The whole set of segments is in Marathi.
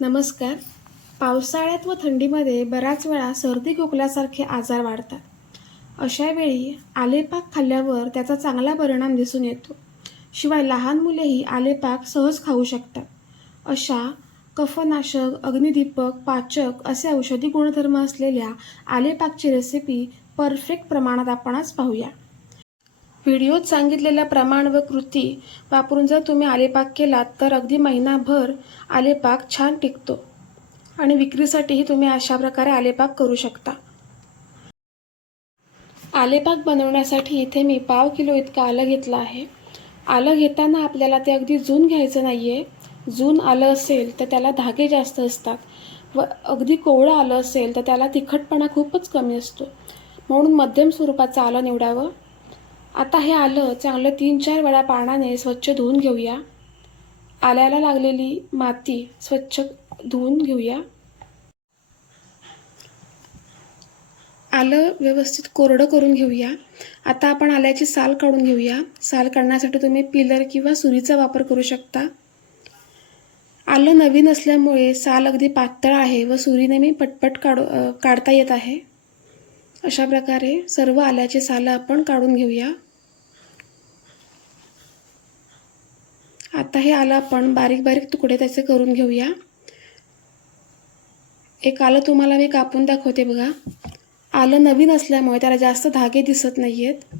नमस्कार. पावसाळ्यात व थंडीमध्ये बऱ्याच वेळा सर्दी खोकल्यासारखे आजार वाढतात. अशा वेळी आलेपाक खाल्ल्यावर त्याचा चांगला परिणाम दिसून येतो. शिवाय लहान मुलेही आलेपाक सहज खाऊ शकतात. अशा कफनाशक अग्निदीपक पाचक असे औषधी गुणधर्म असलेल्या आलेपाकची रेसिपी परफेक्ट प्रमाणात आपणच पाहूया. व्हिडिओत सांगितलेल्या प्रमाण व कृती वापरून जर तुम्ही आलेपाक केलात तर अगदी महिनाभर आलेपाक छान टिकतो. आणि विक्रीसाठीही तुम्ही अशा प्रकारे आलेपाक करू शकता. आलेपाक बनवण्यासाठी इथे मी पाव किलो इतकं आलं घेतलं आहे. आलं घेताना आपल्याला ते अगदी जून घ्यायचं नाही आहे जून आलं असेल तर त्याला धागे जास्त असतात. व अगदी कोवळं आलं असेल तर त्याला तिखटपणा खूपच कमी असतो. म्हणून मध्यम स्वरूपाचं आलं निवडावं. आता हे आलं चांगलं तीन चार वेळा पाण्याने स्वच्छ धुवून घेऊया. आल्याला लागलेली माती स्वच्छ धुवून घेऊया. आलं व्यवस्थित कोरडं करून घेऊया. आता आपण आल्याची साल काढून घेऊया. साल काढण्यासाठी तुम्ही पिलर किंवा सुरीचा वापर करू शकता. आलं नवीन असल्यामुळे साल अगदी पातळ आहे व सुरीने मी पटपट काढू काढता येत आहे. अशा प्रकारे सर्व आल्याची सालं आपण काढून घेऊया. आता हे आलं आपण. बारीक बारीक तुकडे त्याचे करून घेऊया. एक आलं तुम्हाला मी कापून दाखवते बघा. आलं नवीन असल्यामुळे त्याला जास्त धागे दिसत नाही आहेत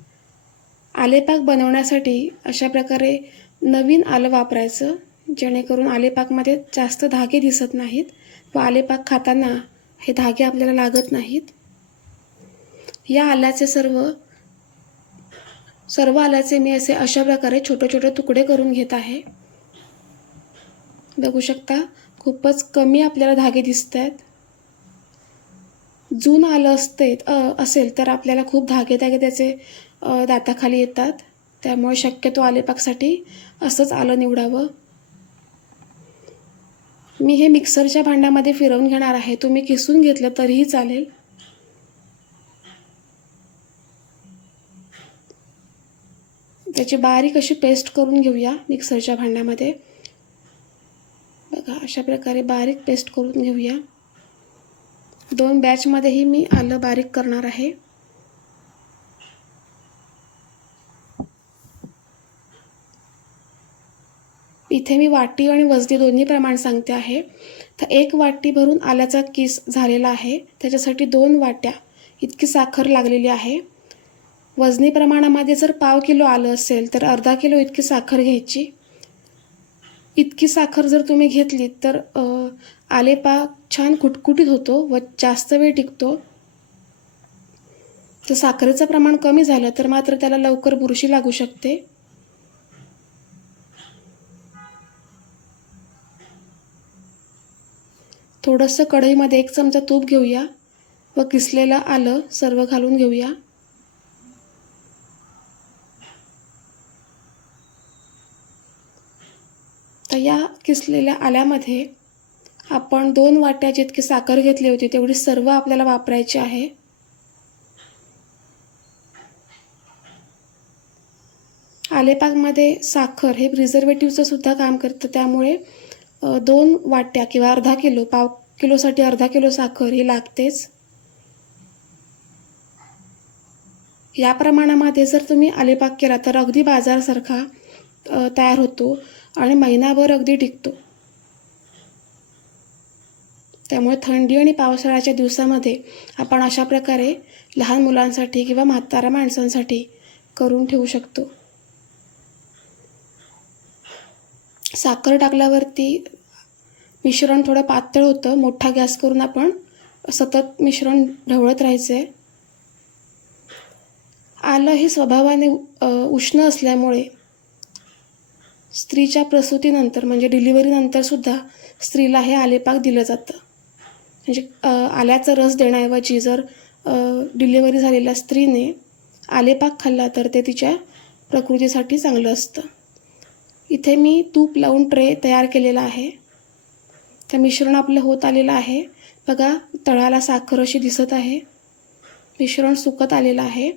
आलेपाक बनवण्यासाठी अशा प्रकारे नवीन आलं वापरायचं जेणेकरून आलेपाकमध्ये जास्त धागे दिसत नाहीत व आलेपाक खाताना हे धागे आपल्याला लागत नाहीत. या आल्याचे सर्व सर्व आल्याचे मी असे अशा प्रकारे छोटे छोटे तुकडे करून घेत आहे. बघू शकता खूपच कमी आपल्याला धागे दिसत आहेत जून आलं असते असेल तर आपल्याला खूप धागे धागे त्याचे दाताखाली येतात. त्यामुळे शक्यतो आलेपाकसाठी असंच आलं निवडावं. मी हे मिक्सरच्या भांड्यामध्ये फिरवून घेणार आहे. तुम्ही किसून घेतलं तरीही चालेल. त्याची बारीक अशी पेस्ट करून घेऊया मिक्सरच्या भांड्यामध्ये. बघा अशा प्रकारे बारीक पेस्ट करून घेऊया. दोन बॅचमध्येही मी आलं बारीक करणार आहे. इथे मी वाटी आणि वजनी दोन्ही प्रमाण सांगते आहे. तर एक वाटी भरून आल्याचा किस झालेला आहे. त्याच्यासाठी दोन वाट्या इतकी साखर लागलेली आहे. वजनी प्रमाणामध्ये जर पाव किलो आलं असेल तर अर्धा किलो इतकी साखर घ्यायची. इतकी साखर जर तुम्ही घेतली तर आलेपा आलेपाक छान कुटकुटीत होतो व जास्त वेळ टिकतो. तर साखरेचं प्रमाण कमी झालं तर मात्र त्याला लवकर बुरशी लागू शकते. थोडंसं कढईमध्ये एक चमचा तूप घेऊया व किसलेलं आलं सर्व घालून घेऊया. तर या किसलेल्या आल्यामध्ये आपण दोन वाट्या जितकी साखर घेतली होती तेवढी सर्व आपल्याला वापरायची आहे. आलेपाकमध्ये साखर हे प्रिझर्वेटिव्हचं सुद्धा काम करतं. त्यामुळे दोन वाट्या किंवा अर्धा किलो पाव किलोसाठी अर्धा किलो साखर ही लागतेच. या प्रमाणामध्ये जर तुम्ही आलेपाक केला तर अगदी बाजारसारखा तयार होतो. आणि महिनाभर अगदी टिकतो. त्यामुळे थंडी आणि पावसाळ्याच्या दिवसामध्ये आपण अशा प्रकारे लहान मुलांसाठी किंवा म्हातारा माणसांसाठी करून ठेवू शकतो. साखर टाकल्यावरती मिश्रण थोडं पातळ होतं मोठा गॅस करून आपण सतत मिश्रण ढवळत राहायचं आहे आलं हे स्वभावाने उष्ण असल्यामुळे स्त्रीच्या प्रसूतीनंतर म्हणजे डिलिव्हरीनंतर सुद्धा स्त्रीला हे आलेपाक दिलं जातं. म्हणजे आल्याचा रस देण्याऐवजी जर डिलिव्हरी झालेल्या स्त्रीने आलेपाक खाल्ला तर ते तिच्या प्रकृतीसाठी चांगलं असतं. इथे मी तूप लावून ट्रे तयार केलेला आहे. त्या मिश्रण आपलं होत आलेलं आहे. बघा तळाला साखर अशी दिसत आहे. मिश्रण सुकत आलेलं आहे.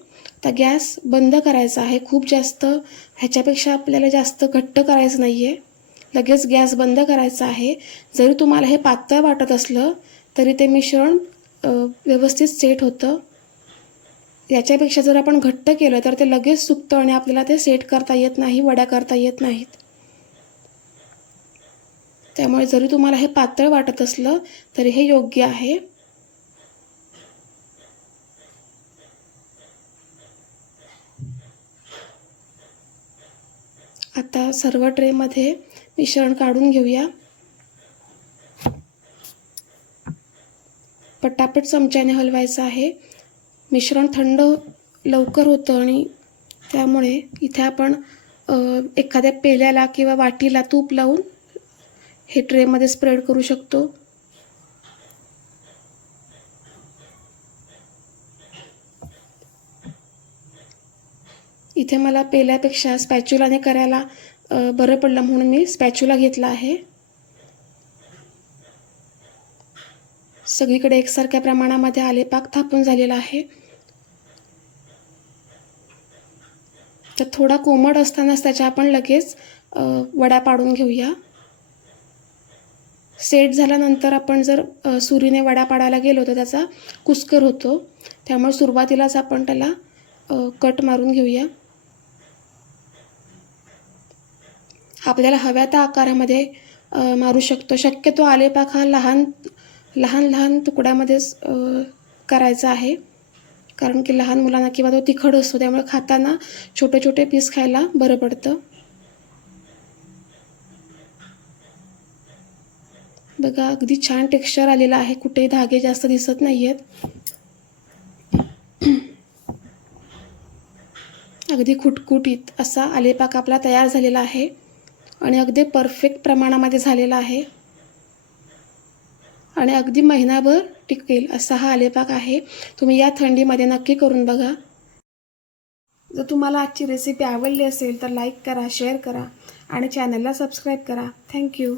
तर गॅस बंद करायचा आहे खूप जास्त. ह्याच्यापेक्षा आपल्याला जास्त घट्ट करायचं नाही आहे लगेच गॅस बंद करायचा आहे. जरी तुम्हाला हे पातळ वाटत असलं तरी ते मिश्रण व्यवस्थित सेट होतं. याच्यापेक्षा जर आपण घट्ट केलं तर ते लगेच सुकतं आणि आपल्याला ते सेट करता येत नाही वड्या करता येत नाहीत. त्यामुळे जरी तुम्हाला हे पातळ वाटत असलं तरी हे योग्य आहे. आता सर्व ट्रेमध्ये मिश्रण काढून घेऊया. पटापट चमच्याने हलवायचं आहे. मिश्रण थंड लवकर होतं आणि त्यामुळे इथे आपण एखाद्या पेल्याला किंवा वाटीला तूप लावून हे ट्रेमध्ये स्प्रेड करू शकतो. इथे मला पेल्यापेक्षा स्पॅच्युलाने करायला बरं पडलं म्हणून मी स्पॅच्युला घेतला आहे. सगळीकडे एकसारख्या प्रमाणामध्ये आलेपाक थापून झालेला आहे. तर थोडा कोमट असतानाच त्याच्या आपण लगेच वडा वड्या पाडून घेऊया. सेट झाल्यानंतर आपण जर सुरीने वडा पाडायला गेलो तर त्याचा कुस्कर होतो. त्यामुळे सुरुवातीलाच आपण त्याला कट मारून घेऊया. आपल्याला हव्या त्या आकारामध्ये मारू शकतो. शक्यतो आलेपाक हा लहान लहान लहान तुकड्यामध्येच करायचा आहे. कारण की लहान मुलांना किंवा तो तिखट असतो त्यामुळे खाताना छोटे छोटे पीस खायला बरं पडतं. बघा अगदी छान टेक्स्चर आलेलं आहे. कुठेही धागे जास्त दिसत नाही आहेत अगदी खुटखुटीत असा आलेपाक आपला तयार झालेला आहे. आणि अगदी परफेक्ट प्रमाणामध्ये झालेला आहे. आणि अगदी महिनाभर टिकेल असा हा आलेपाक आहे. तुम्ही या थंडीमध्ये नक्की करून बघा. जर तुम्हाला आजची रेसिपी आवडली असेल तर लाईक करा शेअर करा आणि चॅनलला सबस्क्राईब करा. थँक्यू